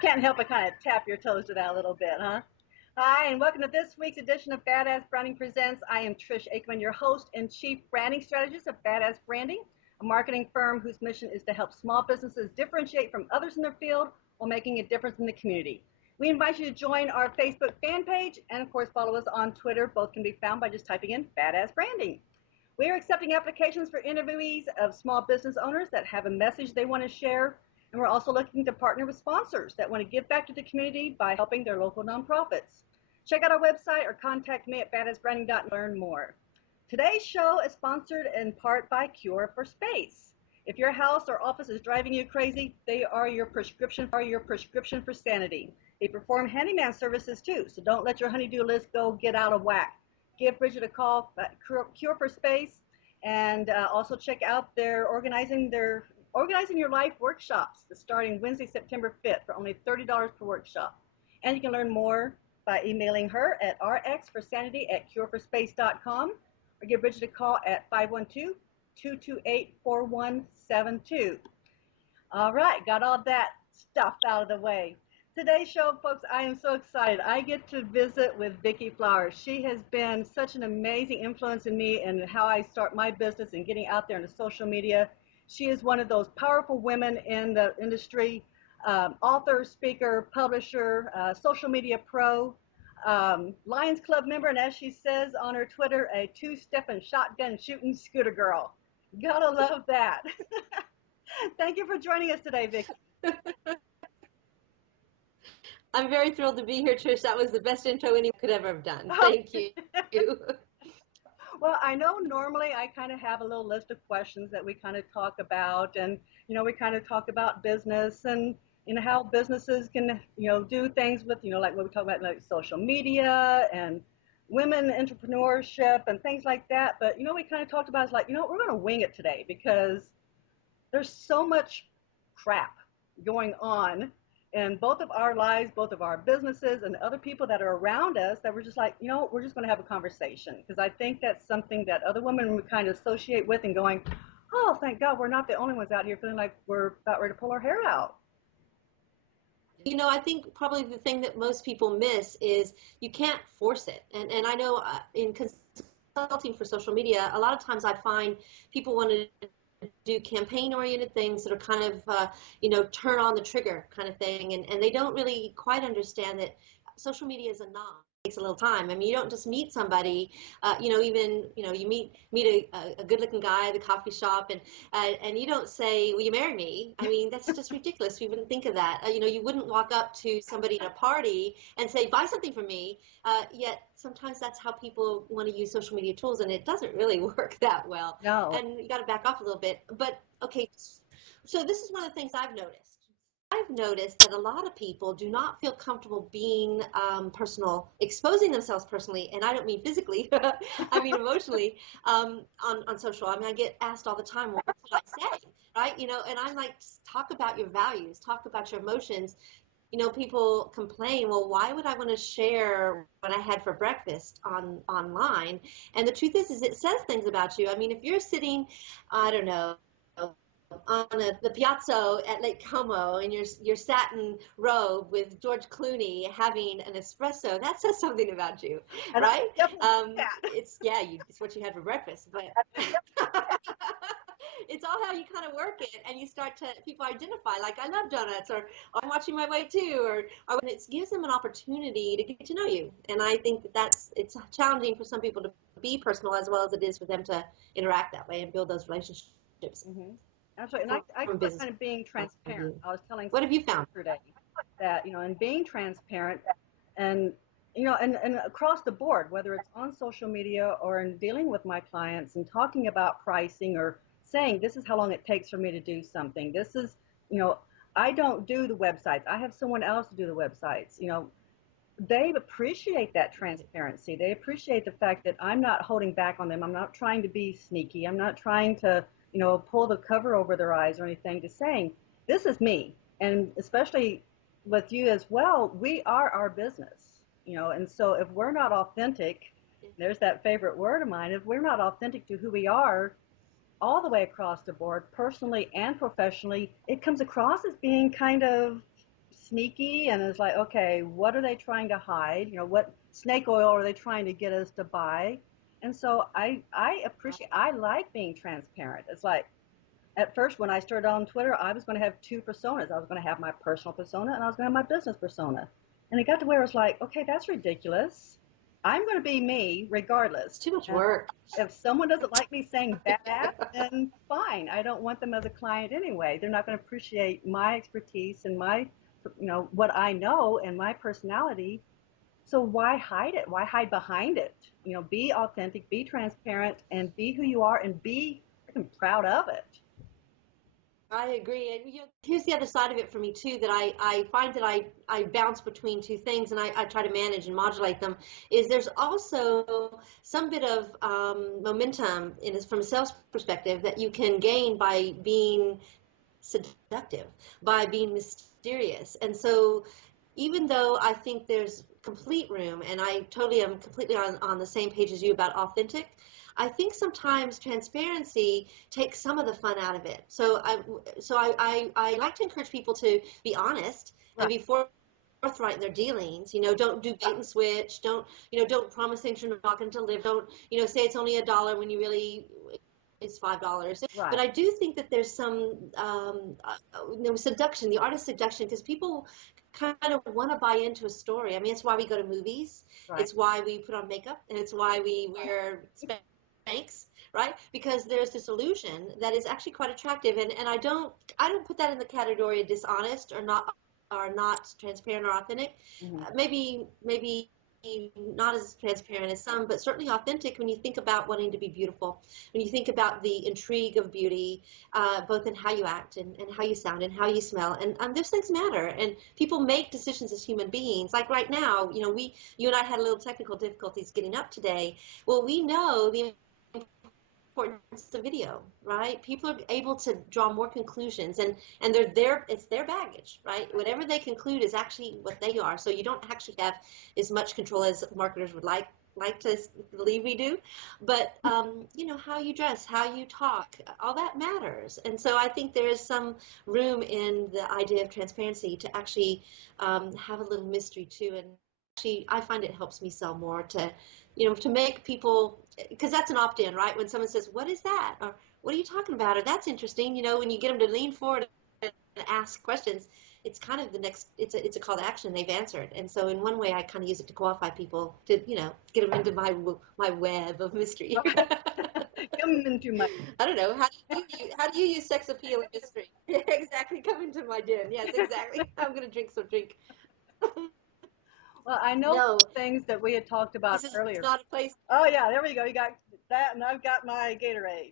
Can't help but kind of tap your toes to that a little bit, huh? Hi, and welcome to this week's edition of BadAss Branding Presents. I am Trish Aikman, your host and chief branding strategist of BadAss Branding, a marketing firm whose mission is to help small businesses differentiate from others in their field while making a difference in the community. We invite you to join our Facebook fan page and, of course, follow us on Twitter. Both can be found by just typing in BadAss Branding. We are accepting applications for interviewees of small business owners that have a message they want to share. And we're also looking to partner with sponsors that want to give back to the community by helping their local nonprofits. Check out our website or contact me at badassbranding.com to learn more. Today's show is sponsored in part by Cure for Space. If your house or office is driving you crazy, they are your prescription for sanity. They perform handyman services too, so don't let your honey-do list go get out of whack. Give Bridget a call at Cure for Space, and also check out their Organizing Your Life workshops starting Wednesday, September 5th for only $30 per workshop. And you can learn more by emailing her at rxforsanity@cureforspace.com or give Bridget a call at 512-228-4172. All right, got all that stuff out of the way. Today's show, folks, I am so excited. I get to visit with Vicki Flaugher. She has been such an amazing influence in me and how I start my business and getting out there into social media. She is one of those powerful women in the industry, author, speaker, publisher, social media pro, Lions Club member, and as she says on her Twitter, a two-stepping shotgun shooting scooter girl. Gotta love that. Thank you for joining us today, Vicki. I'm very thrilled to be here, Trish. That was the best intro anyone could ever have done. Thank you. Well, I know normally I kind of have a little list of questions that we kind of talk about, and, we kind of talk about business and, how businesses can, do things with, like what we talk about, like social media and women entrepreneurship and things like that. But, we kind of talked about is like, we're going to wing it today because there's so much crap going on in both of our lives, both of our businesses and other people that are around us that we're just like, we're just going to have a conversation. Because I think that's something that other women would kind of associate with and going, oh, thank God we're not the only ones out here feeling like we're about ready to pull our hair out. I think probably the thing that most people miss is you can't force it. And I know in consulting for social media, a lot of times I find people want to do campaign-oriented things that are kind of, turn on the trigger kind of thing. And they don't really quite understand that social media is a knot. It takes a little time. I mean, you don't just meet somebody, you meet a good-looking guy at the coffee shop and you don't say, will you marry me? I mean, that's just ridiculous. We wouldn't think of that. You wouldn't walk up to somebody at a party and say, buy something from me. Yet sometimes that's how people want to use social media tools, and it doesn't really work that well. No. And you got to back off a little bit. But, okay, so this is one of the things I've noticed. I've noticed that a lot of people do not feel comfortable being personal, exposing themselves personally, and I don't mean physically, I mean emotionally, on social. I mean, I get asked all the time, well, what should I say, right? And I'm like, talk about your values, talk about your emotions. People complain, well, why would I want to share what I had for breakfast online? And the truth is it says things about you. I mean, if you're sitting, I don't know, on the piazza at Lake Como in your satin robe with George Clooney having an espresso, that says something about you, right? It's what you had for breakfast, but it's all how you kind of work it, and you start to people identify like, I love donuts, or I'm watching my weight too, or it gives them an opportunity to get to know you. And I think it's challenging for some people to be personal as well as it is for them to interact that way and build those relationships. Mm-hmm. Absolutely. And I kind of being transparent. I was telling what have you found yesterday that, in being transparent and, and across the board, whether it's on social media or in dealing with my clients and talking about pricing or saying, this is how long it takes for me to do something. This is, I don't do the websites. I have someone else to do the websites. They appreciate that transparency. They appreciate the fact that I'm not holding back on them. I'm not trying to be sneaky. I'm not trying to pull the cover over their eyes or anything, to saying, this is me. And especially with you as well, we are our business, and so if we're not authentic, There's that favorite word of mine. If we're not authentic to who we are, all the way across the board, personally and professionally, it comes across as being kind of sneaky, and it's like, okay, what are they trying to hide? What snake oil are they trying to get us to buy? And so I like being transparent. It's like, at first when I started on Twitter, I was going to have two personas. I was going to have my personal persona and I was going to have my business persona. And it got to where it's like, okay, that's ridiculous. I'm going to be me regardless. Too much work. If someone doesn't like me saying badass, then fine. I don't want them as a client anyway. They're not going to appreciate my expertise and my, what I know and my personality. So why hide it? Why hide behind it? Be authentic, be transparent, and be who you are, and be freaking proud of it. I agree. And here's the other side of it for me too, that I find that I bounce between two things, and I try to manage and modulate them, is there's also some bit of momentum from a sales perspective that you can gain by being seductive, by being mysterious. And so even though I think there's complete room, and I totally am completely on the same page as you about authentic, I think sometimes transparency takes some of the fun out of it. So I like to encourage people to be honest and be forthright in their dealings. Don't do bait and switch. Don't promise things you're not going to deliver. Don't say it's only $1 when you really it's $5. Right. But I do think that there's some seduction, the art of seduction, because people kind of want to buy into a story. I mean, it's why we go to movies. Right. It's why we put on makeup, and it's why we wear Spanx, right? Because there's this illusion that is actually quite attractive, and I don't put that in the category of dishonest or not transparent or authentic. Mm-hmm. Maybe not as transparent as some, but certainly authentic when you think about wanting to be beautiful, when you think about the intrigue of beauty, both in how you act and how you sound and how you smell, and those things matter. And people make decisions as human beings. Like right now, you and I had a little technical difficulties getting up today. Well, we know the importance of video, right? People are able to draw more conclusions, and it's their baggage, right? Whatever they conclude is actually what they are. So you don't actually have as much control as marketers would like to believe we do. But how you dress, how you talk, all that matters. And so I think there is some room in the idea of transparency to actually have a little mystery too. And actually, I find it helps me sell more to make people, because that's an opt-in, right? When someone says, what is that? Or what are you talking about? Or that's interesting. When you get them to lean forward and ask questions, it's kind of it's a call to action. They've answered. And so in one way, I kind of use it to qualify people to, get them into my web of mystery. Come into my... I don't know. How do you use sex appeal and mystery? Yeah, exactly. Come into my den. Yes, exactly. I'm going to drink some drink. Well, I know things that we had talked about earlier. It's not a place. Oh, yeah, there we go. You got that, and I've got my Gatorade.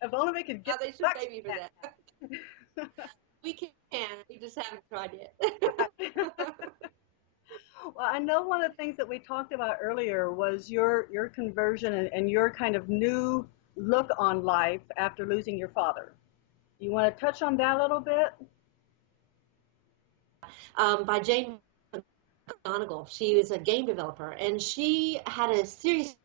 If only we could get they should pay me for that. We can. We just haven't tried yet. Well, I know one of the things that we talked about earlier was your conversion and your kind of new look on life after losing your father. You want to touch on that a little bit? By Jane McGonigal. She was a game developer, and she had a serious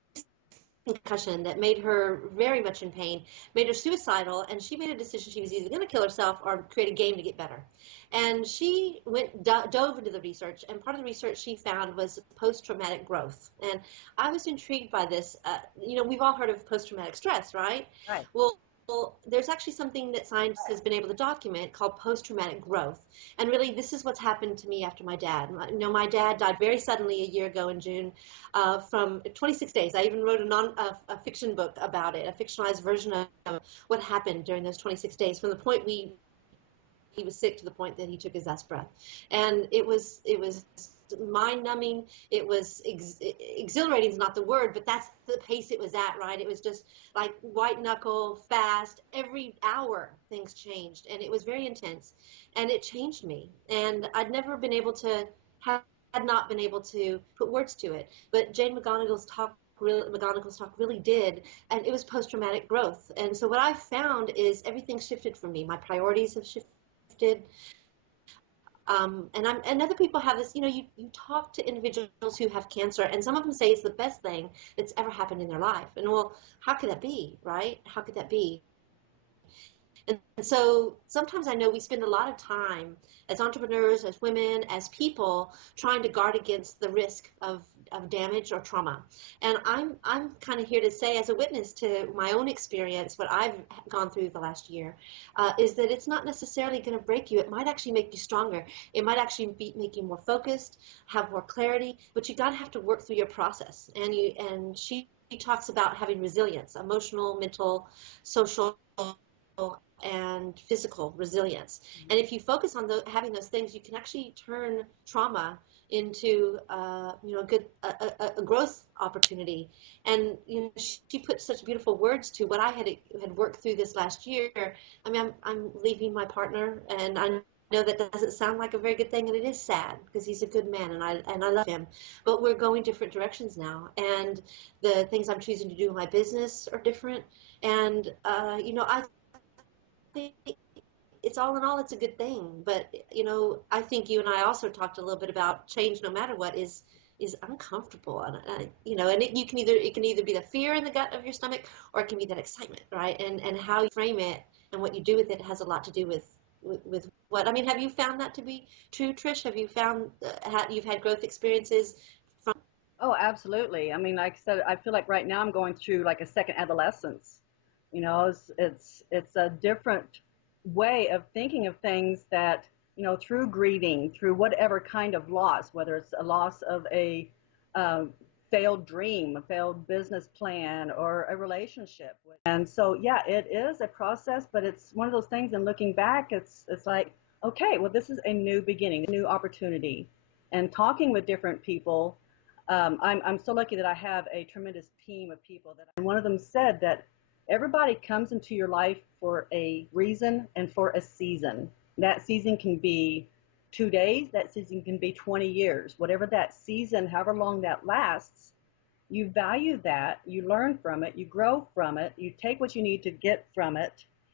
concussion that made her very much in pain, made her suicidal, and she made a decision she was either going to kill herself or create a game to get better. And she dove into the research, and part of the research she found was post-traumatic growth. And I was intrigued by this. We've all heard of post-traumatic stress, right? Right. Well, there's actually something that science has been able to document called post-traumatic growth. And really, this is what's happened to me after my dad. My dad died very suddenly a year ago in June from 26 days. I even wrote a fiction book about it, a fictionalized version of what happened during those 26 days from the point he was sick to the point that he took his last breath. And it was mind-numbing. It was exhilarating is not the word, but that's the pace it was at, right? It was just like white knuckle, fast. Every hour things changed, and it was very intense, and it changed me. And I'd never been able to had not been able to put words to it. But Jane McGonigal's talk really did, and it was post-traumatic growth. And so what I found is everything shifted for me. My priorities have shifted. And other people have this, you talk to individuals who have cancer, and some of them say it's the best thing that's ever happened in their life. And well, how could that be, right? How could that be? And so sometimes I know we spend a lot of time as entrepreneurs, as women, as people, trying to guard against the risk of damage or trauma. And I'm kind of here to say, as a witness to my own experience, what I've gone through the last year, is that it's not necessarily going to break you. It might actually make you stronger. It might actually make you more focused, have more clarity, but you got to have to work through your process. And she talks about having resilience, emotional, mental, social, and physical resilience. And if you focus on having those things, you can actually turn trauma into a growth opportunity. And she put such beautiful words to what I had worked through this last year. I mean, I'm leaving my partner, and I know that doesn't sound like a very good thing, and it is sad because he's a good man, and I love him. But we're going different directions now, and the things I'm choosing to do in my business are different. And I think it's all in all, it's a good thing. But I think you and I also talked a little bit about change, no matter what, is uncomfortable, and it can either be the fear in the gut of your stomach, or it can be that excitement, right? And how you frame it and what you do with it has a lot to do with what. I mean, have you found that to be true, Trish? Have you found you've had growth experiences from? Oh, absolutely. I mean, like I said, I feel like right now I'm going through like a second adolescence. It's a different way of thinking of things that, through grieving, through whatever kind of loss, whether it's a loss of a failed dream, a failed business plan, or a relationship. And so, yeah, it is a process, but it's one of those things. And looking back, it's like, okay, well, this is a new beginning, a new opportunity. And talking with different people, I'm so lucky that I have a tremendous team of people and one of them said that everybody comes into your life for a reason and for a season. That season can be 2 days, that season can be 20 years. Whatever that season, however long that lasts, you value that, you learn from it, you grow from it, you take what you need to get from it,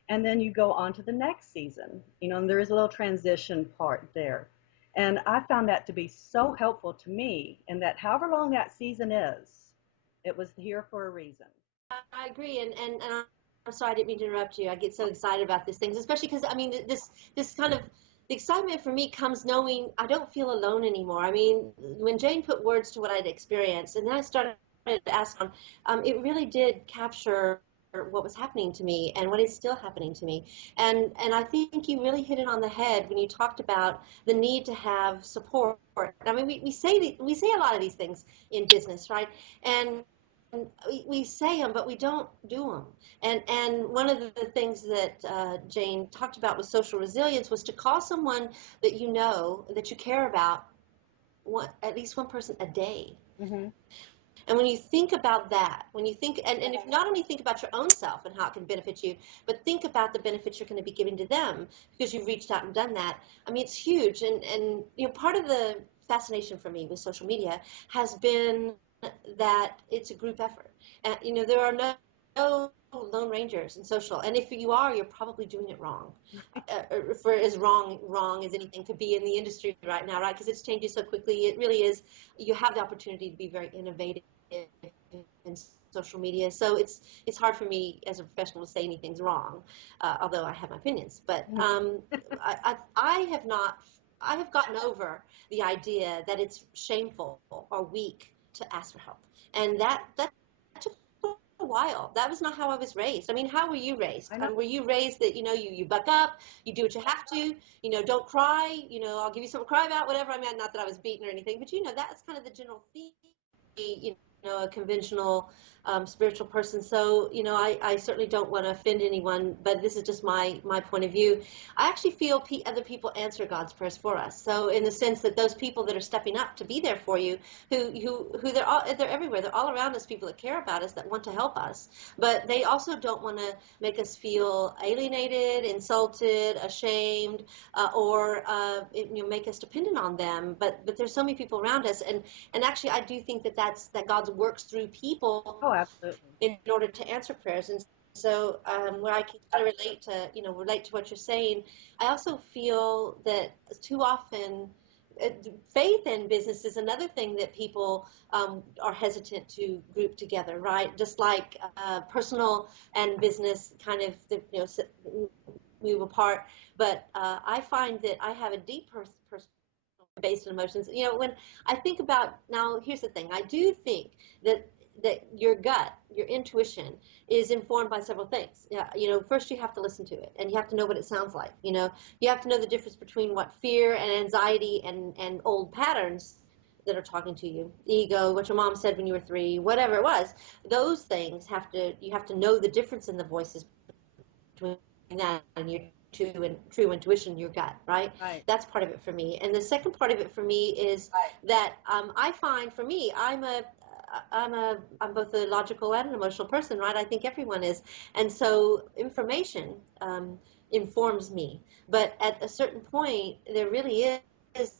and then you go on to the next season. And there is a little transition part there. And I found that to be so helpful to me, in that however long that season is, it was here for a reason. I agree, and I'm sorry, I didn't mean to interrupt you. I get so excited about these things, especially because I mean this kind of the excitement for me comes knowing I don't feel alone anymore. I mean, when Jane put words to what I'd experienced, and then I started to ask it really did capture what was happening to me and what is still happening to me. And I think you really hit it on the head when you talked about the need to have support. I mean, we say a lot of these things in business, right? And we say them, but we don't do them. And one of the things that Jane talked about with social resilience was to call someone that that you care about, at least one person a day. Mm-hmm. And when you think about that, and if not only think about your own self and how it can benefit you, but think about the benefits you're going to be giving to them because you've reached out and done that. I mean, it's huge. And part of the fascination for me with social media has been that it's a group effort. And, there are no lone rangers in social. And if you are, you're probably doing it wrong. For as wrong as anything could be in the industry right now, right? Because it's changing so quickly. It really is. You have the opportunity to be very innovative in social media. So it's hard for me as a professional to say anything's wrong, although I have my opinions. But I have gotten over the idea that it's shameful or weak to ask for help. And that took a while. That was not how I was raised. I mean, how were you raised? Were you raised that, you buck up, you do what you have to, don't cry, I'll give you something to cry about, whatever. I mean, not that I was beaten or anything, but that's kind of the general theme, a conventional spiritual person. So, I certainly don't want to offend anyone, but this is just my point of view. I actually feel other people answer God's prayers for us. So in the sense that those people that are stepping up to be there for you, who they're everywhere. They're all around us, people that care about us, that want to help us, but they also don't want to make us feel alienated, insulted, ashamed, or make us dependent on them. But there's so many people around us, and actually I do think that God works through people. Oh, absolutely. In order to answer prayers. And so where I can kind of relate to what you're saying, I also feel that too often uh, faith in business is another thing that people are hesitant to group together, right? Just like personal and business kind of move apart. But I find that I have a deep personal based on emotions. When I think about, now here's the thing, I do think that your gut, your intuition is informed by several things. Yeah, first you have to listen to it and you have to know what it sounds like. You have to know the difference between what fear and anxiety and old patterns that are talking to you, ego, what your mom said when you were 3, whatever it was. Those things you have to know the difference in the voices between that and your true intuition, your gut, right? Right. That's part of it for me. And the second part of it for me is that I find, for me, I'm both a logical and an emotional person, right? I think everyone is. And so information informs me. But at a certain point, there really is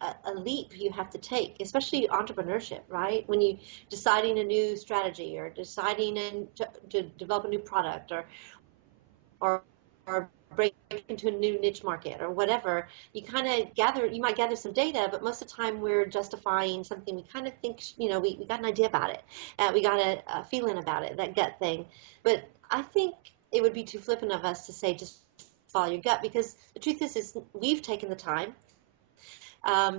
a leap you have to take, especially entrepreneurship, right? When you deciding a new strategy or deciding to develop a new product or break into a new niche market or whatever, you might gather some data, but most of the time we're justifying something we kind of think, we got an idea about it. We got a feeling about it, that gut thing. But I think it would be too flippant of us to say just follow your gut, because the truth is we've taken the time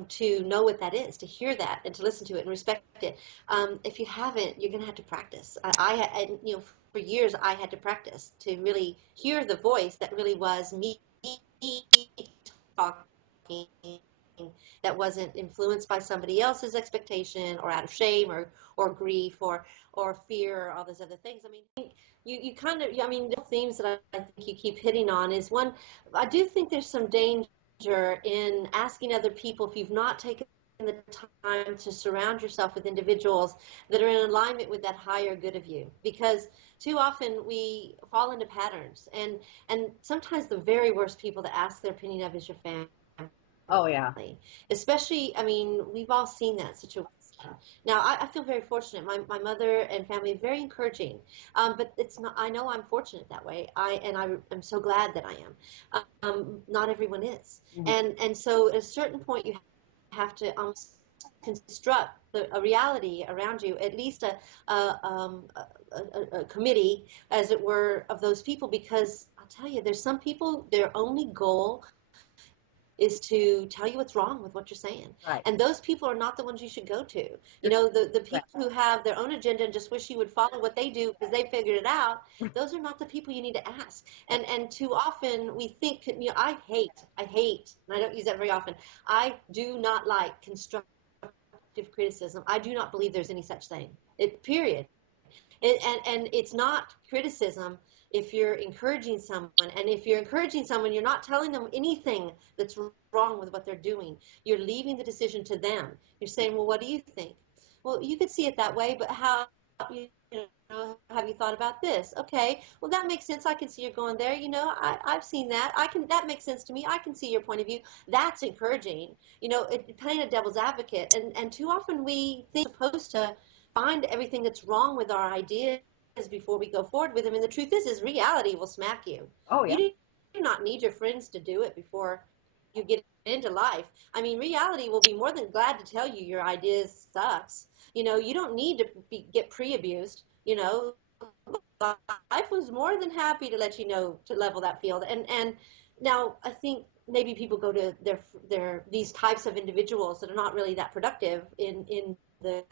to know what that is, to hear that and to listen to it and respect it. If you haven't, you're going to have to practice. For years I had to practice to really hear the voice that really was me talking, that wasn't influenced by somebody else's expectation or out of shame or grief or fear or all those other things. I mean, you kind of, the themes that I think you keep hitting on is one, I do think there's some danger in asking other people, if you've not taken the time to surround yourself with individuals that are in alignment with that higher good of you, because too often we fall into patterns, and sometimes the very worst people to ask their opinion of is your family. Oh, yeah. Especially, we've all seen that situation. Now, I feel very fortunate. My mother and family are very encouraging, but it's not. I know I'm fortunate that way. I am so glad that I am. Not everyone is, and so at a certain point you have to construct a reality around you, at least a committee, as it were, of those people, because I'll tell you, there's some people, their only goal is to tell you what's wrong with what you're saying. Right. And those people are not the ones you should go to. The people who have their own agenda and just wish you would follow what they do because they figured it out, those are not the people you need to ask. And too often we think, I hate, and I don't use that very often, I do not like constructive criticism. I do not believe there's any such thing. Period. And it's not criticism if you're encouraging someone. And if you're encouraging someone, you're not telling them anything that's wrong with what they're doing. You're leaving the decision to them. You're saying, well, what do you think? Well, you could see it that way, but how, have you thought about this? Okay, well, that makes sense. I can see you're going there. I've seen that. That makes sense to me. I can see your point of view. That's encouraging. Playing a devil's advocate. And too often we think we're supposed to find everything that's wrong with our ideas before we go forward with them. And the truth is reality will smack you. Oh, yeah. You do not need your friends to do it before you get into life. Reality will be more than glad to tell you your ideas sucks. You don't need to get pre-abused. Life was more than happy to let you know, to level that field. And now I think maybe people go to these types of individuals that are not really that productive in the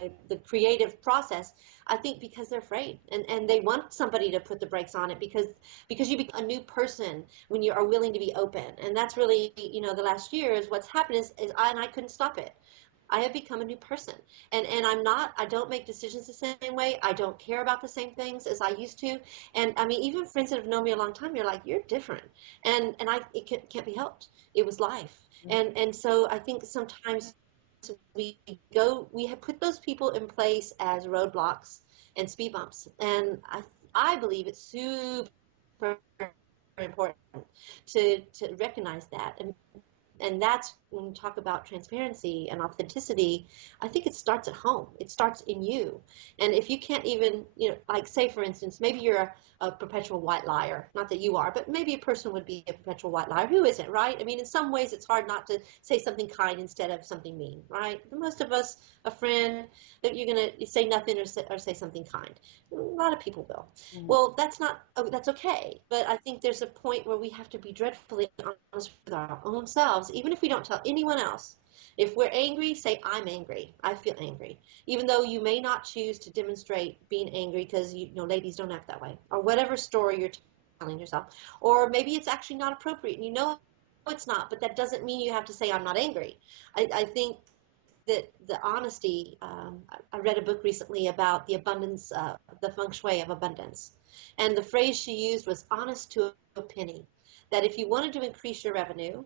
creative process, I think, because they're afraid and they want somebody to put the brakes on it, because you become a new person when you are willing to be open. And that's really, the last year is what's happened is I couldn't stop it. I have become a new person, and I don't make decisions the same way. I don't care about the same things as I used to. And even friends that have known me a long time, you're like, you're different. And it can't be helped. It was life. And so I think sometimes we have put those people in place as roadblocks and speed bumps. And I believe it's super important to recognize that. And that's when we talk about transparency and authenticity, I think it starts at home. It starts in you. And if you can't even, like say for instance, maybe you're a perpetual white liar. Not that you are, but maybe a person would be a perpetual white liar. Who isn't, right? I mean, in some ways it's hard not to say something kind instead of something mean, right? Most of us, a friend, that you're going to say nothing or say something kind. A lot of people will. Well, that's okay. But I think there's a point where we have to be dreadfully honest with our own selves, even if we don't tell anyone else. If we're angry, say, I'm angry. I feel angry. Even though you may not choose to demonstrate being angry because, ladies don't act that way. Or whatever story you're telling yourself. Or maybe it's actually not appropriate. And you know it's not, but that doesn't mean you have to say, I'm not angry. I think that the honesty, I read a book recently about the abundance, the feng shui of abundance. And the phrase she used was honest to a penny. That if you wanted to increase your revenue,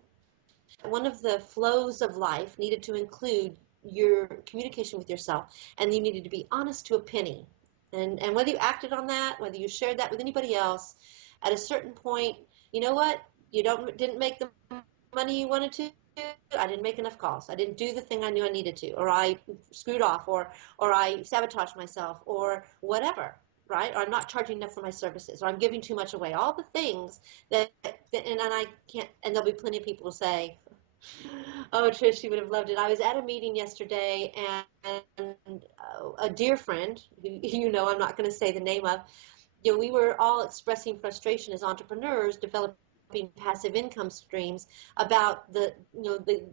one of the flows of life needed to include your communication with yourself, and you needed to be honest to a penny. And whether you acted on that, whether you shared that with anybody else, at a certain point, you know what? You didn't make the money you wanted to. I didn't make enough calls. I didn't do the thing I knew I needed to, or I screwed off, or I sabotaged myself, or whatever, right? Or I'm not charging enough for my services, or I'm giving too much away. All the things and I can't, and there'll be plenty of people who say, oh, Trish, she would have loved it. I was at a meeting yesterday, and a dear friend, who I'm not going to say the name of, we were all expressing frustration as entrepreneurs developing passive income streams about the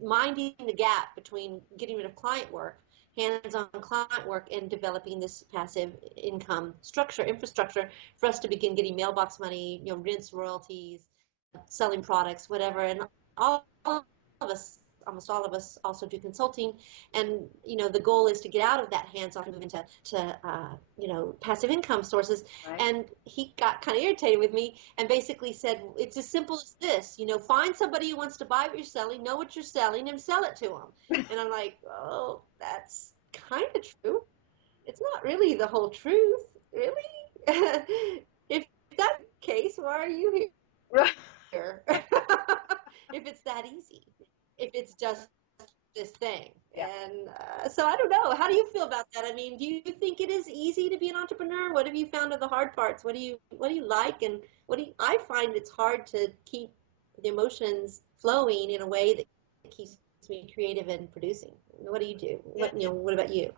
minding the gap between getting rid of client work, hands-on client work, and developing this passive income infrastructure for us to begin getting mailbox money, rents, royalties, selling products, whatever. And all of us, almost all of us, also do consulting, and the goal is to get out of that hands-on and move into passive income sources. Right. And he got kind of irritated with me and basically said, it's as simple as this, find somebody who wants to buy what you're selling, know what you're selling, and sell it to them. And I'm like, oh, that's kind of true. It's not really the whole truth, really. If that's the case, why are you here? Right. If it's that easy, if it's just this thing. Yeah. And so I don't know. How do you feel about that? I mean, do you think it is easy to be an entrepreneur? What have you found are the hard parts? What do you like? And I find it's hard to keep the emotions flowing in a way that keeps me creative and producing. What do you do? What about you?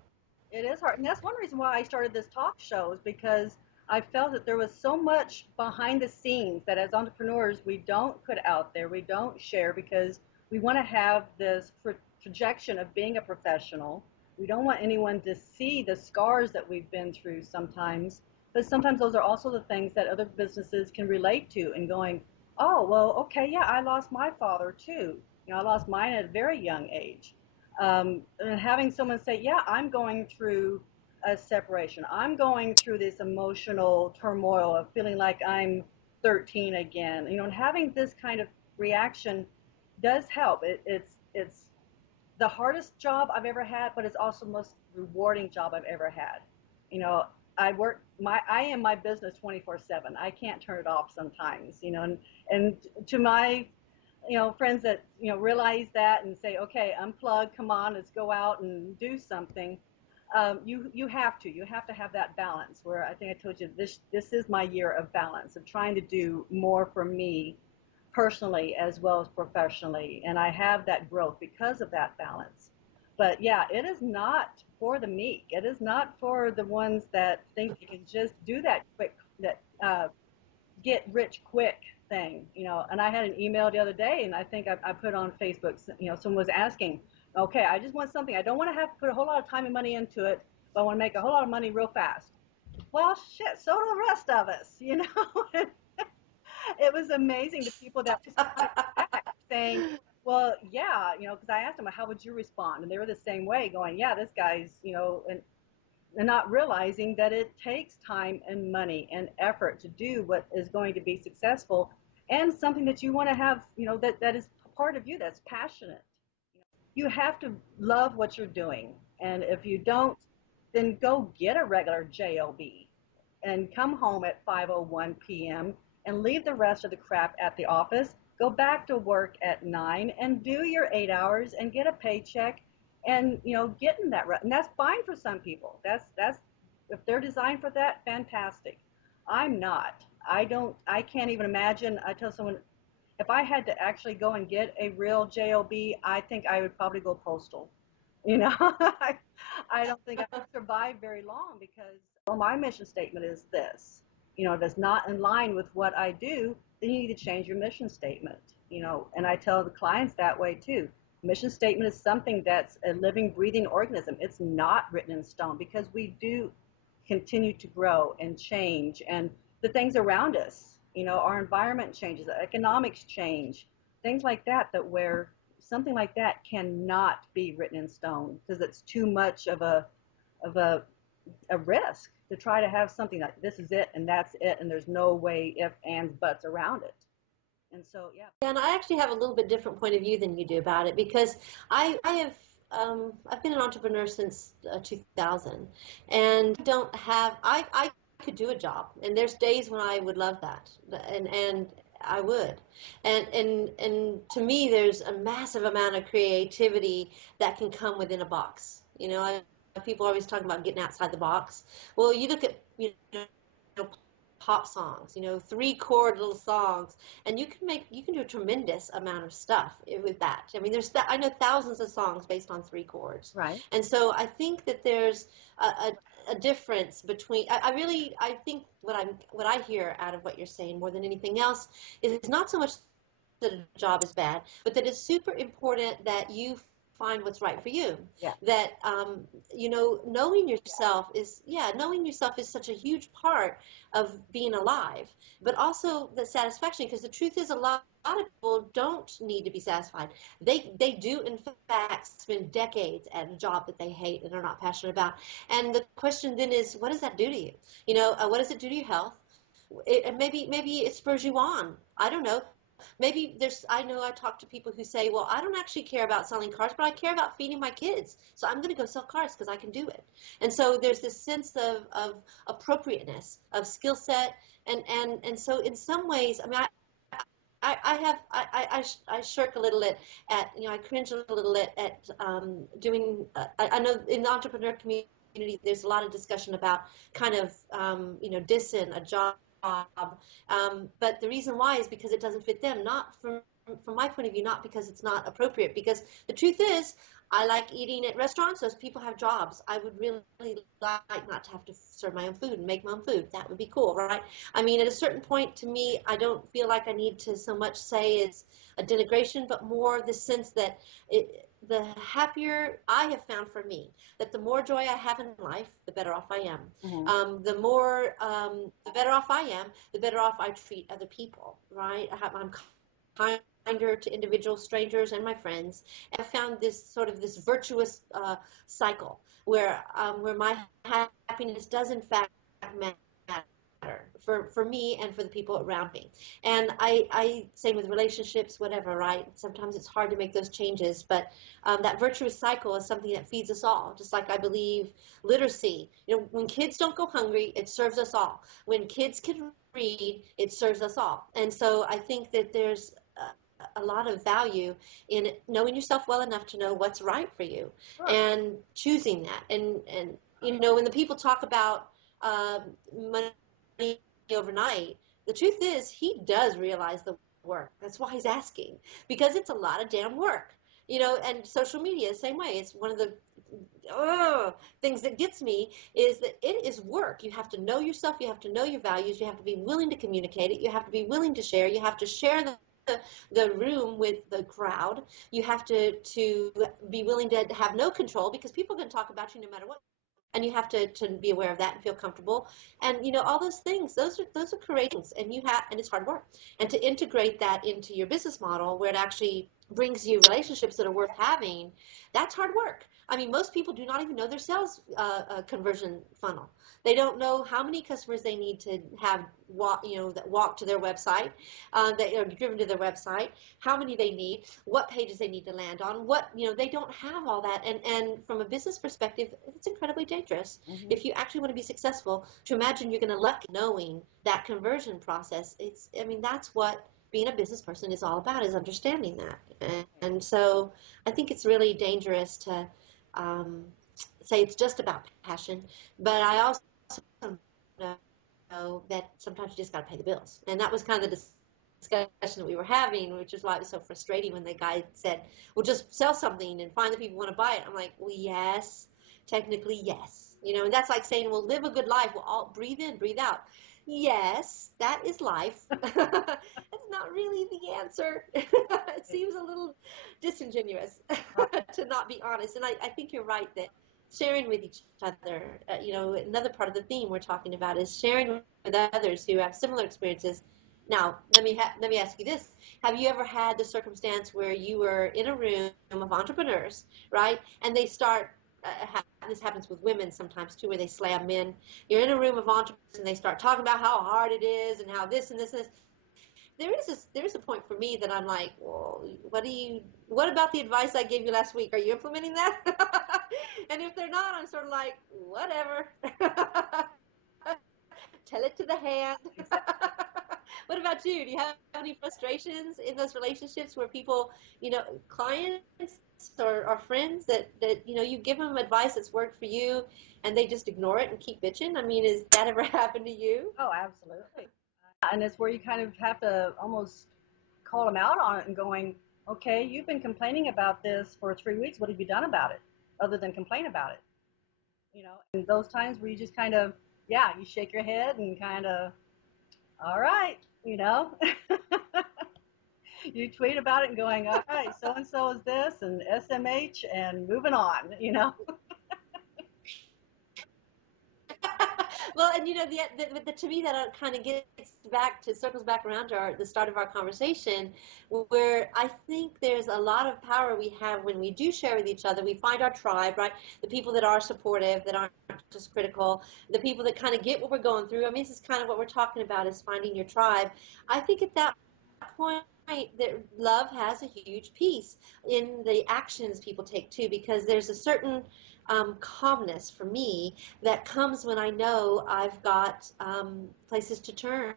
It is hard. And that's one reason why I started this talk show, is because I felt that there was so much behind the scenes that as entrepreneurs we don't put out there, we don't share, because we want to have this projection of being a professional. We don't want anyone to see the scars that we've been through sometimes, but sometimes those are also the things that other businesses can relate to, and going, oh, well, okay, yeah, I lost my father too. I lost mine at a very young age. And having someone say, yeah, I'm going through a separation. I'm going through this emotional turmoil of feeling like I'm 13 again. And having this kind of reaction does help. It's the hardest job I've ever had, but it's also the most rewarding job I've ever had. I am my business 24/7. I can't turn it off sometimes, and to my friends that realize that and say, okay, unplug, come on, let's go out and do something. You have to have that balance, where I think I told you this is my year of balance, of trying to do more for me personally as well as professionally, and I have that growth because of that balance. But yeah, it is not for the meek. It is not for the ones that think you can just do that get rich quick thing, And I had an email the other day, and I think I put on Facebook, someone was asking, okay, I just want something. I don't want to have to put a whole lot of time and money into it, but I want to make a whole lot of money real fast. Well, shit, so do the rest of us, It was amazing, the people that saying, well, yeah, because I asked them, how would you respond? And they were the same way, going, yeah, this guy's, and not realizing that it takes time and money and effort to do what is going to be successful, and something that you want to have, that is part of you, that's passionate. You have to love what you're doing. And if you don't, then go get a regular job and come home at 5:01 p.m. and leave the rest of the crap at the office. Go back to work at 9 and do your 8 hours and get a paycheck, and get in that and that's fine for some people. That's if they're designed for that, fantastic. I'm not. I can't even imagine. I tell someone, if I had to actually go and get a real job, I think I would probably go postal. I don't think I would survive very long, because, well, my mission statement is this. If it's not in line with what I do, then you need to change your mission statement. And I tell the clients that way too. Mission statement is something that's a living, breathing organism. It's not written in stone, because we do continue to grow and change, and the things around us, our environment changes, economics change, things like that, where something like that cannot be written in stone, because it's too much of a risk to try to have something like this is it and that's it, and there's no way if, ands, buts around it. And so, yeah. And I actually have a little bit different point of view than you do about it, because I've been an entrepreneur since 2000, and I could do a job, and there's days when I would love that, and I would, and to me, there's a massive amount of creativity that can come within a box. People always talk about getting outside the box. Well, you look at pop songs, 3-chord little songs, and you can do a tremendous amount of stuff with that. I mean, I know thousands of songs based on 3 chords. Right. And so I think that there's a difference between, I think what I hear out of what you're saying more than anything else is not so much that a job is bad, but that it's super important that you find what's right for you. Yeah. That knowing yourself is such a huge part of being alive, but also the satisfaction, because the truth is a lot of people don't need to be satisfied. They do in fact spend decades at a job that they hate and are not passionate about. And the question then is, what does that do to you? What does it do to your health? Maybe it spurs you on. I don't know. Maybe I talk to people who say, well, I don't actually care about selling cars, but I care about feeding my kids. So I'm going to go sell cars because I can do it. And so there's this sense of appropriateness, of skill set. And so in some ways, I mean, I shirk a little at I cringe a little at doing, I know in the entrepreneur community, there's a lot of discussion about kind of, dissing a job. But the reason why is because it doesn't fit them, not from my point of view, not because it's not appropriate, because the truth is, I like eating at restaurants. Those people have jobs. I would really like not to have to serve my own food and make my own food. That would be cool, right? I mean, at a certain point, to me, I don't feel like I need to so much say it's a denigration, but more the sense that the happier I have found for me, that the more joy I have in life, the better off I am. Mm-hmm. The better off I am, the better off I treat other people, right? I'm kinder to individual strangers and my friends. And I found this virtuous cycle where my happiness does in fact matter for me and for the people around me. And I same with relationships, whatever, right? Sometimes it's hard to make those changes, but that virtuous cycle is something that feeds us all. Just like I believe literacy, when kids don't go hungry, it serves us all. When kids can read, it serves us all. And so I think that there's a lot of value in knowing yourself well enough to know what's right for you. Sure. And choosing that. And when the people talk about money overnight, the truth is he does realize the work. That's why he's asking, because it's a lot of damn work. And social media, the same way. It's one of the things that gets me is that it is work. You have to know yourself. You have to know your values. You have to be willing to communicate it. You have to be willing to share. You have to share the room with the crowd. You have to be willing to have no control, because people are going to talk about you no matter what. And you have to be aware of that and feel comfortable. And all those things, those are courageous, and it's hard work. And to integrate that into your business model, where it actually brings you relationships that are worth having, that's hard work. I mean, most people do not even know their sales conversion funnel. They don't know how many customers they need to have that walk to their website, that are driven to their website, how many they need, what pages they need to land on, they don't have all that. And from a business perspective, it's incredibly dangerous. Mm-hmm. If you actually want to be successful, to imagine you're going to luck knowing that conversion process, that's what being a business person is all about, is understanding that. And so I think it's really dangerous to say it's just about passion, but I also know that sometimes you just got to pay the bills. And that was kind of the discussion that we were having, which is why it was so frustrating when the guy said, well, just sell something and find the people who want to buy it. I'm like, well, yes, technically, yes. And that's like saying, well, live a good life. Well, all breathe in, breathe out. Yes, that is life. That's not really the answer. It seems a little disingenuous to not be honest. And I think you're right that sharing with each other, another part of the theme we're talking about is sharing with others who have similar experiences. Now, let me ask you this. Have you ever had the circumstance where you were in a room of entrepreneurs, right? And they start, this happens with women sometimes too, where they slam men. You're in a room of entrepreneurs and they start talking about how hard it is and how this and this and this. There is a point for me that I'm like, well, what about the advice I gave you last week? Are you implementing that? And if they're not, I'm sort of like, whatever. Tell it to the hand. What about you? Do you have any frustrations in those relationships where people, clients or friends that you give them advice that's worked for you and they just ignore it and keep bitching? I mean, has that ever happened to you? Oh, absolutely. And it's where you kind of have to almost call them out on it and going, okay, you've been complaining about this for 3 weeks. What have you done about it other than complain about it? And those times where you just kind of, you shake your head and kind of, all right, you tweet about it and going, all right, so-and-so is this and SMH and moving on. Well, and to me that kind of circles back around to the start of our conversation, where I think there's a lot of power we have when we do share with each other. We find our tribe, right? The people that are supportive, that aren't just critical, the people that kind of get what we're going through. I mean, this is kind of what we're talking about, is finding your tribe. I think at that point that love has a huge piece in the actions people take too, because there's a certain calmness for me that comes when I know I've got places to turn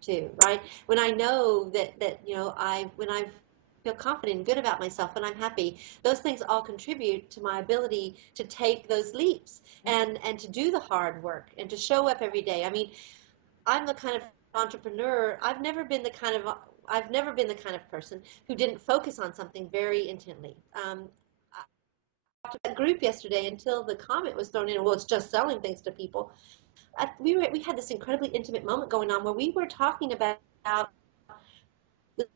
to, right? When I know that when I feel confident and good about myself and I'm happy, those things all contribute to my ability to take those leaps and to do the hard work and to show up every day. I mean, I'm the kind of entrepreneur. I've never been the kind of person who didn't focus on something very intently. That group yesterday until the comment was thrown in, well, it's just selling things to people. We had this incredibly intimate moment going on where we were talking about the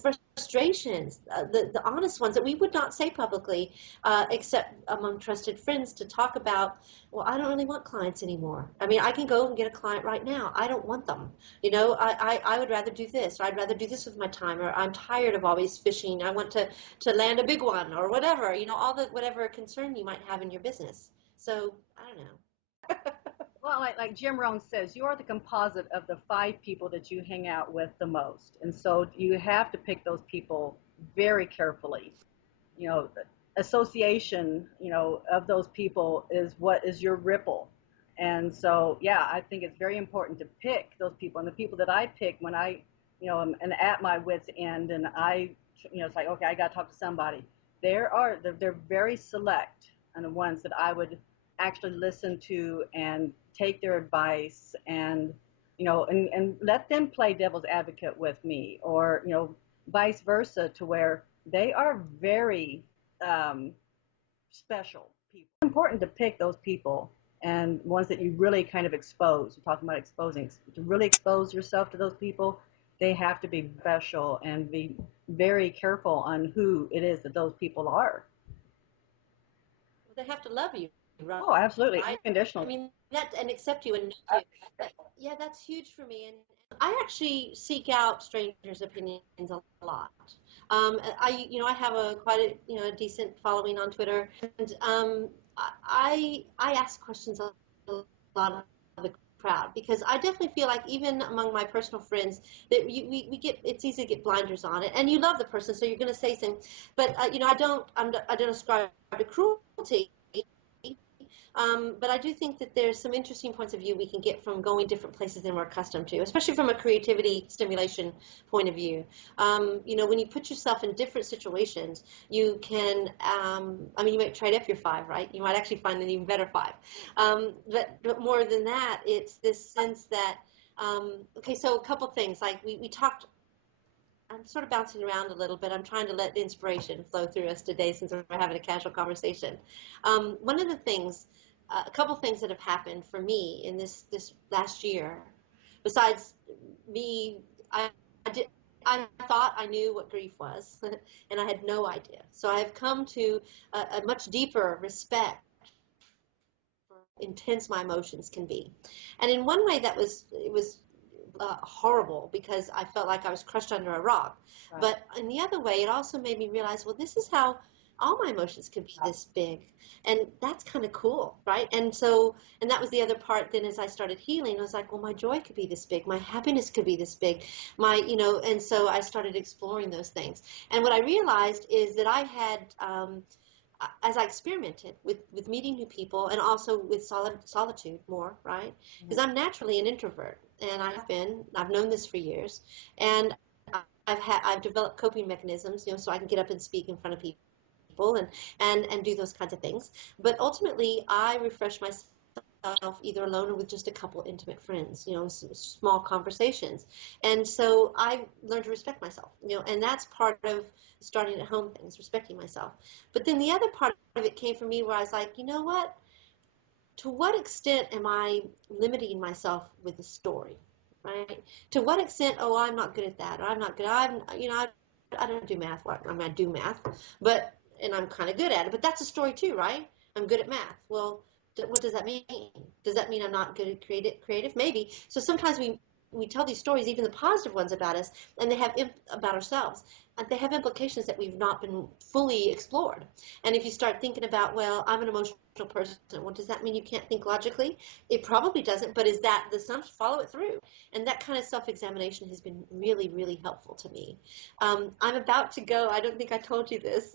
frustrations, the honest ones that we would not say publicly, except among trusted friends, to talk about, well, I don't really want clients anymore. I mean, I can go and get a client right now. I don't want them. I would rather do this, or I'd rather do this with my time, or I'm tired of always fishing. I want to land a big one, or whatever, whatever concern you might have in your business. So, I don't know. Well, like Jim Rohn says, you are the composite of the 5 people that you hang out with the most. And so you have to pick those people very carefully. Association, of those people is what is your ripple. And so, I think it's very important to pick those people. And the people that I pick when I, am at my wit's end and it's like, okay, I got to talk to somebody. They're very select, and the ones that I would actually listen to and take their advice and let them play devil's advocate with me, or vice versa, to where they are very special people. It's important to pick those people and ones that you really kind of expose. We're talking about exposing. To really expose yourself to those people, they have to be special and be very careful on who it is that those people are. They have to love you. Right? Oh, absolutely, unconditional. I mean, and accept you and know you. That's huge for me. And I actually seek out strangers' opinions a lot. I have quite a decent following on Twitter, and I ask questions a lot of the crowd, because I definitely feel like even among my personal friends that it's easy to get blinders on it, and you love the person, so you're going to say things, but I don't ascribe to cruelty. But I do think that there's some interesting points of view we can get from going different places than we're accustomed to, especially from a creativity stimulation point of view. When you put yourself in different situations, you can, you might trade up your five, right? You might actually find an even better five. But more than that, it's this sense that, okay, so a couple things, like we talked. I'm sort of bouncing around a little bit. I'm trying to let the inspiration flow through us today since we're having a casual conversation. One of the things, a couple things that have happened for me in this last year, besides me, I thought I knew what grief was, and I had no idea. So I've come to a much deeper respect for how intense my emotions can be. And in one way, it was horrible because I felt like I was crushed under a rock. Right. But in the other way, it also made me realize, well, this is how all my emotions can be this big. And that's kind of cool, right? And that was the other part then as I started healing. I was like, well, my joy could be this big. My happiness could be this big. And so I started exploring those things. And what I realized is that I had, as I experimented with meeting new people and also with solitude more, right? Because I'm naturally an introvert, and I've known this for years, and I've developed coping mechanisms, so I can get up and speak in front of people and do those kinds of things. But ultimately, I refresh myself either alone or with just a couple intimate friends, small conversations. And so I learned to respect myself, and that's part of starting at home things, respecting myself. But then the other part of it came from me where I was like, you know what? To what extent am I limiting myself with a story, right? To what extent, oh, I'm not good at that, or I'm not good, I don't do math. Well, I do math, and I'm kind of good at it, but that's a story too, right? I'm good at math. Well, what does that mean? Does that mean I'm not good at creative? Maybe. So sometimes we tell these stories, even the positive ones about us, and they have about ourselves, and they have implications that we've not been fully explored. And if you start thinking about, well, I'm an emotional person, well, does that mean you can't think logically? It probably doesn't, but is that the sum? Follow it through. And that kind of self-examination has been really, really helpful to me. I'm about to go. I don't think I told you this,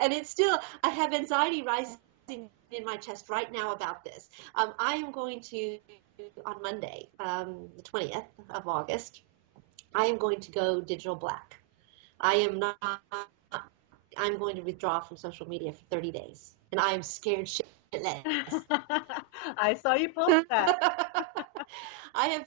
and it's still, I have anxiety rising in my chest right now about this. I am going to, on Monday, the 20th of August, I am going to go digital black. I'm going to withdraw from social media for 30 days, and I am scared shitless. I saw you post that. I've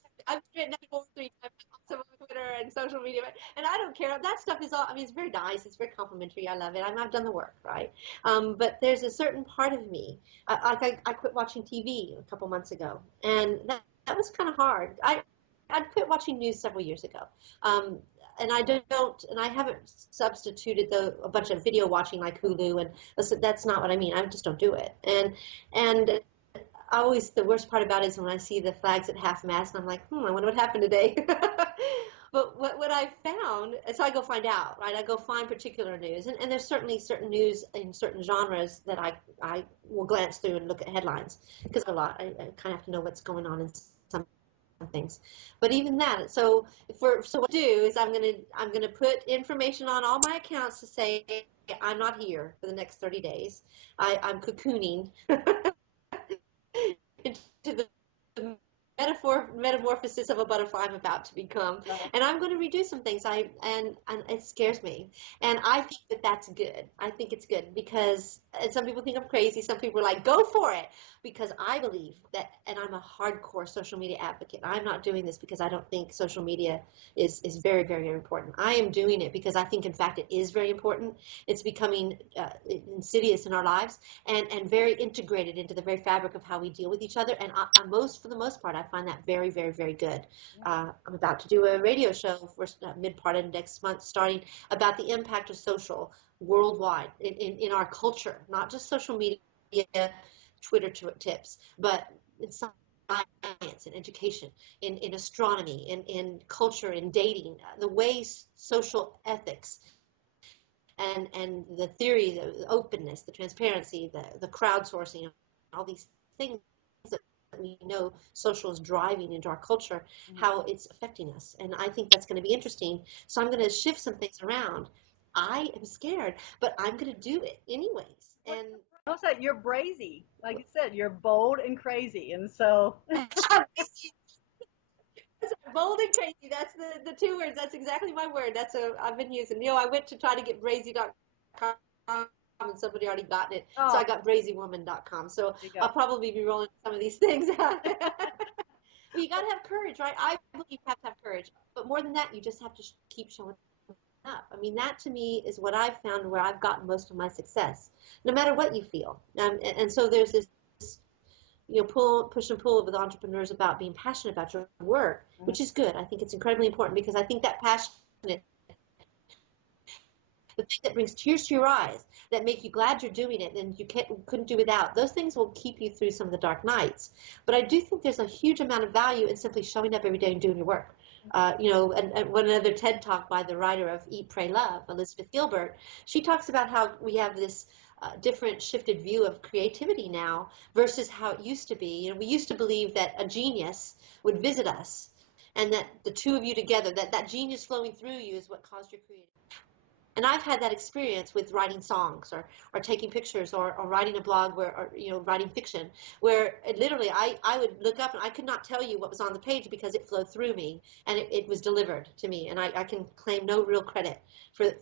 written it 3 times also on Twitter and social media, and I don't care. That stuff is all, it's very nice. It's very complimentary. I love it. I've done the work, right? But there's a certain part of me, I quit watching TV a couple months ago, and that was kind of hard. I'd quit watching news several years ago. And I haven't substituted a bunch of video watching like Hulu, and that's not what I mean. I just don't do it. And always the worst part about it is when I see the flags at half mast, and I'm like, I wonder what happened today. But what I found, so I go find out, right? I go find particular news, and there's certainly certain news in certain genres that I will glance through and look at headlines, because a lot, I kind of have to know what's going on in some things. But even that, so what I do is I'm gonna put information on all my accounts to say I'm not here for the next 30 days. I'm cocooning into the metamorphosis of a butterfly I'm about to become, and I'm going to redo some things. And it scares me, and I think that's good. I think it's good because, and some people think I'm crazy. Some people are like, go for it, because I believe that, and I'm a hardcore social media advocate. I'm not doing this because I don't think social media is very, very important. I am doing it because I think, in fact, it is very important. It's becoming insidious in our lives, and very integrated into the very fabric of how we deal with each other. And for the most part, I find that very, very, very good. I'm about to do a radio show for mid part of next month, starting about the impact of social worldwide in our culture, not just social media, Twitter tips, but in science and education, in astronomy, in culture, in dating, the ways social ethics and the theory, the openness, the transparency, the crowdsourcing, all these things that we know social is driving into our culture, how it's affecting us. And I think that's going to be interesting. So I'm going to shift some things around. I am scared, but I'm going to do it anyways. And Also, you're brazy. Like you said, you're bold and crazy. And so, Bold and crazy. That's the two words. That's exactly my word. I've been using. I went to try to get brazy.com and somebody already gotten it. So oh, I got brazywoman.com. So there you go. I'll probably be rolling some of these things out. Well, you got to have courage, right? I believe you have to have courage. But more than that, you just have to keep showing up. I mean, that to me is what I've found where I've gotten most of my success, no matter what you feel. And so there's this, push and pull with entrepreneurs about being passionate about your work, which is good. I think it's incredibly important because I think that passion, the thing that brings tears to your eyes, that make you glad you're doing it and you couldn't do without, those things will keep you through some of the dark nights. But I do think there's a huge amount of value in simply showing up every day and doing your work. And one other TED talk by the writer of Eat, Pray, Love, Elizabeth Gilbert, she talks about how we have this different shifted view of creativity now versus how it used to be. We used to believe that a genius would visit us and that the two of you together, that genius flowing through you is what caused your creativity. And I've had that experience with writing songs or taking pictures or writing a blog or writing fiction where literally I would look up and I could not tell you what was on the page because it flowed through me and it was delivered to me. And I can claim no real credit for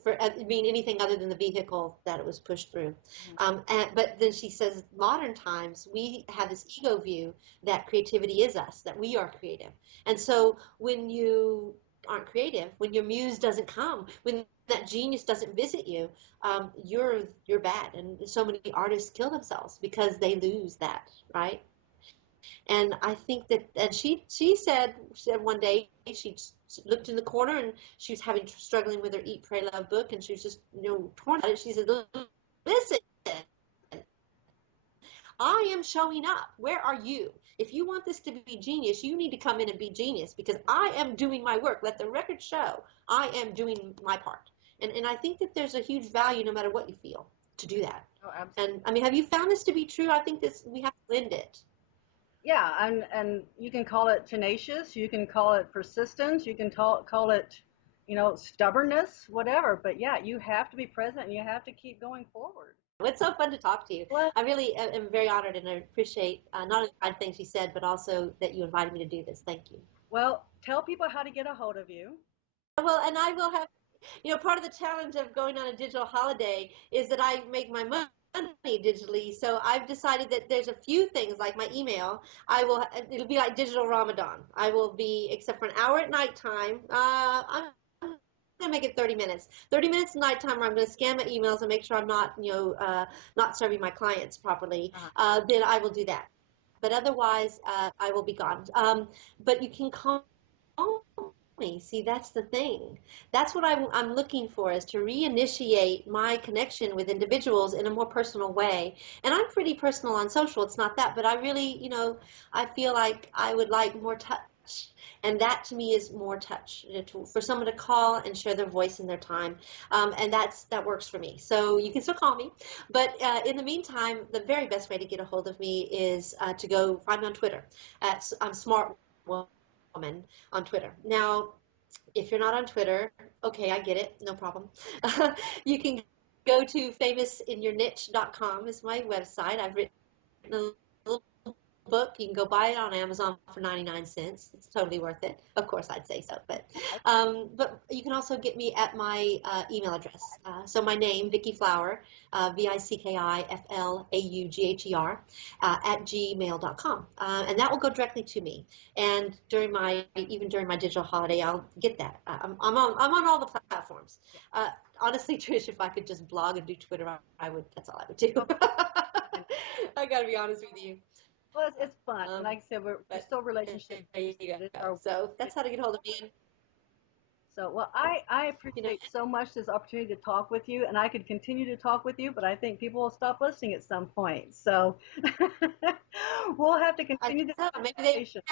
being anything other than the vehicle that it was pushed through. But then she says, modern times, we have this ego view that creativity is us, that we are creative. And so when you aren't creative, when your muse doesn't come, when that genius doesn't visit you, you're bad. And so many artists kill themselves because they lose that, right? And I think that, and she said one day she looked in the corner and she was struggling with her Eat, Pray, Love book, and she was just torn at it. She said, "Listen, I am showing up. Where are you? If you want this to be genius, you need to come in and be genius because I am doing my work. Let the record show I am doing my part." And I think that there's a huge value, no matter what you feel, to do that. Oh, absolutely. And I mean, have you found this to be true? I think we have to blend it. Yeah, and you can call it tenacious, you can call it persistence, you can call it, stubbornness, whatever. But yeah, you have to be present and you have to keep going forward. It's so fun to talk to you. Well, I really am very honored, and I appreciate not only the kind things you said, but also that you invited me to do this. Thank you. well, tell people how to get a hold of you. Well, and I will have, part of the challenge of going on a digital holiday is that I make my money digitally. So I've decided that there's a few things like my email. It'll be like digital Ramadan. I will be, except for an hour at nighttime. I'm going to make it 30 minutes. 30 minutes at nighttime where I'm going to scan my emails and make sure I'm not, not serving my clients properly. Then I will do that. But otherwise, I will be gone. But you can call me. See, that's the thing. That's what I'm looking for, is to reinitiate my connection with individuals in a more personal way. And I'm pretty personal on social. It's not that, but I really, I feel like I would like more touch. And that to me is more touch, for someone to call and share their voice and their time. And that works for me. So you can still call me. But in the meantime, the very best way to get a hold of me is to go find me on Twitter. I'm Smart Woman on Twitter. Now, if you're not on Twitter, okay, I get it. No problem. You can go to famousinyourniche.com is my website. I've written a little book. You can go buy it on Amazon for 99 cents. It's totally worth it. Of course, I'd say so. But you can also get me at my email address. So my name, Vicki Flaugher, VICKIFLAUGHER, at gmail.com. And that will go directly to me. And even during my digital holiday, I'll get that. I'm on all the platforms. Honestly, Trish, if I could just blog and do Twitter, I would. That's all I would do. I got to be honest with you. Well, it's fun. Like I said, we're still relationship based. So that's how to get hold of me. So, well, I appreciate so much this opportunity to talk with you, and I could continue to talk with you, but I think people will stop listening at some point. So we'll have to continue this conversation.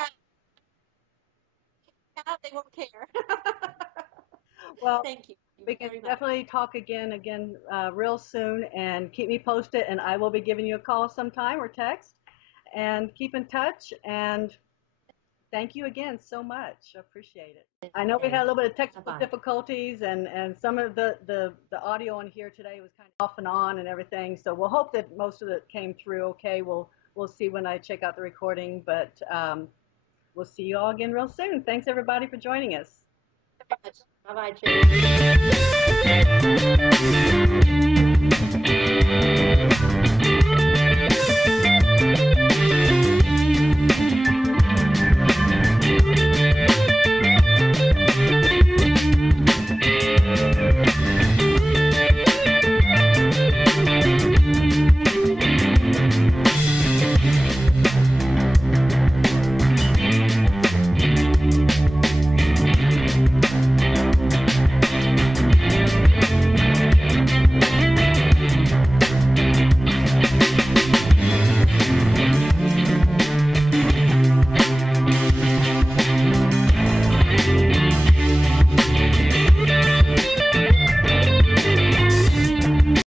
They won't care. Well, thank you. We can definitely talk again real soon, and keep me posted, and I will be giving you a call sometime or text, and keep in touch. And Thank you again so much. I appreciate it. I know we had a little bit of technical difficulties, and some of the audio on here today was kind of off and on and everything. So we'll hope that most of it came through okay. We'll see when I check out the recording, but we'll see you all again real soon. Thanks everybody for joining us. Bye-bye, Trish.